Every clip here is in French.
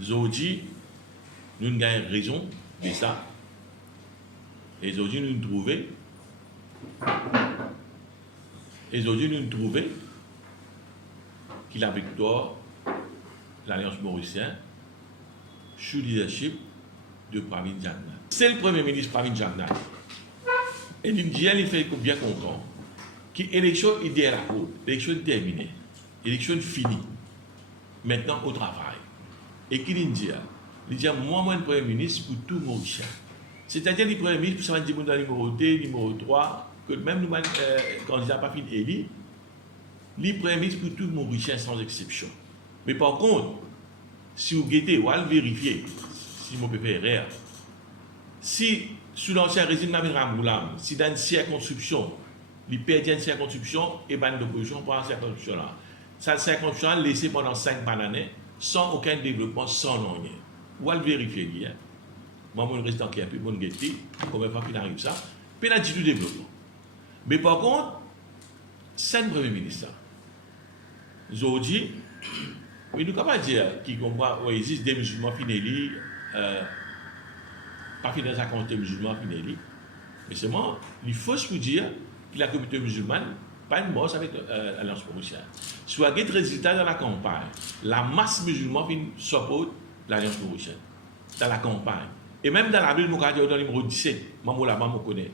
Aujourd'hui, nous avons raison de ça. Et aujourd'hui, nous trouvons. Et aujourd'hui, nous trouvons que la victoire de l'Alliance mauricienne sous le leadership de Pravin Jagdal. C'est le Premier ministre Pravin Jagdal. Et il fait bien content que l'élection est derrière la route, l'élection est terminée, l'élection est finie. Maintenant au travail. Et qu'il dit, moi, je suis Premier ministre pour tout Mauricien. C'est-à-dire, le Premier ministre, pour ça, dire dans numéro 2, numéro 3, que même nous, candidat pas fini élu, le Premier ministre pour tout Mauricien sans exception. Mais par contre, si vous guettez, vous allez vérifier, si vous pouvez faire erreur, si sous l'ancien régime de Ramoulam, si dans une circonscription, les perdent une circonscription, et bien l'opposition pour la circonscription là. Cette circonscription laissée pendant 5 années, sans aucun développement, sans rien. Vous allez vérifier. Moi, je reste en qui a plus bon guetti, combien de fois qu'il arrive ça, puis il a dit du développement. Mais par contre, c'est le Premier ministre. Aujourd'hui, mais nous ne pouvons pas dire qu'il existe des musulmans finés, pas finés dans la communauté musulmane finés, mais c'est moi, il faut vous dire que la communauté musulmane pas une bosse avec l'Alliance mauricienne. Soit des résultats dans la campagne, la masse musulmane supporte l'Alliance mauricienne dans la campagne. Et même dans la ville, nous avons dans le numéro 17, maman là, maman connaît.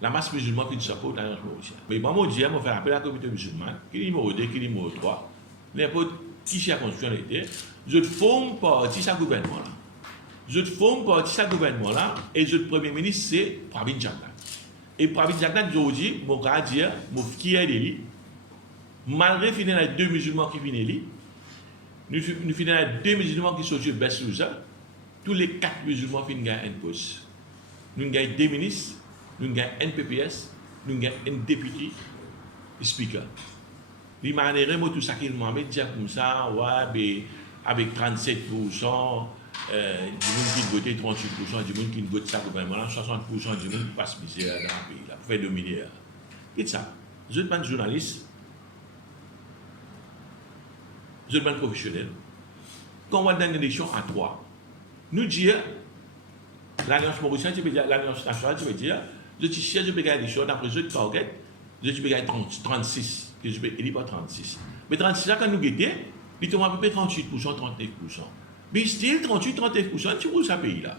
La masse musulmane qui supporte l'Alliance mauricienne. Mais maman dit, on fait appel à la communauté musulmane, qui est numéro 2, qui est numéro 3, n'importe qui la constitution était, je forme partie de ce gouvernement-là. Je forme partie de ce gouvernement-là, et le Premier ministre, c'est Pravin Jagdal. Et Pravin Jagdal, aujourd'hui, je vais dire, je suis fier de lui. Malgré qu'il y a 2 musulmans qui viennent lui, nous avons 2 musulmans qui sont sur best loser, tous les 4 musulmans qui gagnent un poste. Nous avons 2 ministres, nous avons un PPS, nous avons un député speaker. Il m'a dit tout ça qu'il m'a dit comme ça, ouais, avec 37%, du monde qui vote 38%, du monde qui vote ça gouvernement, 60% du monde qui passe misère dans le pays, pour faire dominer. Qu'est-ce ça? Je suis un journaliste, je suis un professionnel. Quand on va dans une élection à 3, nous disons, l'Alliance mauricienne, l'Alliance nationale, tu veux dire, je suis cher, je peux gagner l'élection, d'après je target, je peux gagner 36. Que je peux élire pas 36. Mais 36 là, quand nous guettons, il tombe à peu près 38%, 39%. Mais still 38-39%, tu vois ce pays-là.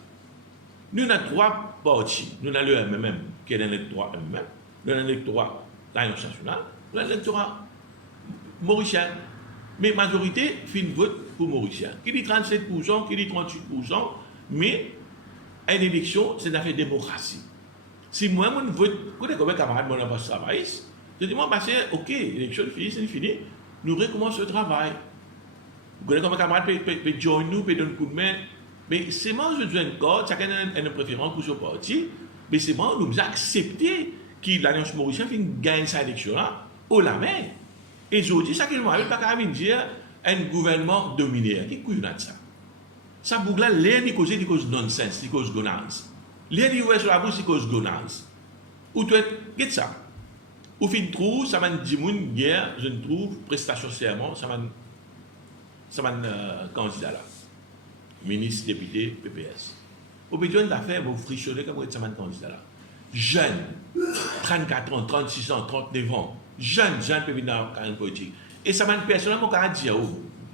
Nous avons 3 partis. Nous avons le MMM, qui est l'électorat MMM. Nous avons l'électorat l'Alliance nationale. Nous avons l'électorat mauricien. Mais la majorité fait une vote pour mauricien. Qui dit 37%, qui dit 38%. Mais une élection, c'est une affaire de démocratie. Si moi, je vote, quand je camarade, je ne travaille pas. Je dis, moi, ok, l'élection est finie, c'est fini. Nous recommençons le travail. Vous connaissez comme un camarade peut joindre nous, peut donner un coup de main. Mais c'est moi, je dis encore, chacun a une préférence pour son parti. Mais c'est moi, nous avons accepté que l'Alliance mauricienne gagne cette élection-là au la main. Et aujourd'hui, ça qu'il m'a dit, pas qu'à dire un gouvernement dominé. Qui couille de ça? Ça boucle-là, l'air dit cause nonsense, dit cause gonance. L'air dit ouvert sur la bouche, dit cause gonance. Ou tu es, qu'est-ce ça? Au fin de trou, ça m'a dit hier, je ne trouve prestation serment, ça m'a candidat là. Ministre, député, PPS. Au besoin d'affaires, vous frictionnez comme ça m'a candidat là. Jeune, 34 ans, 36 ans, 39 ans, jeune peut venir dans la carrière politique. Et ça m'a personnellement dit,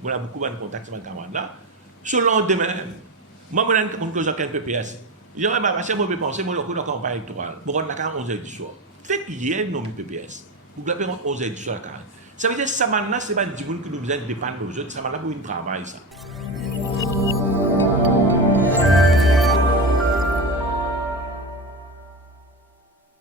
on a beaucoup de contacts avec camarade là. Selon demain, moi, je ne connais pas PPS. Je dis, parce que moi, je pense que je suis dans la campagne électorale. Je suis dans 11h du soir. Fait qu'hier, nous avons PPS. Vous l'avez 11h du soir à la carrière. Ça veut dire que ça maintenant, ce n'est pas du monde que nous besoin de dépendre de nous autres. Ça maintenant pour un travail, ça.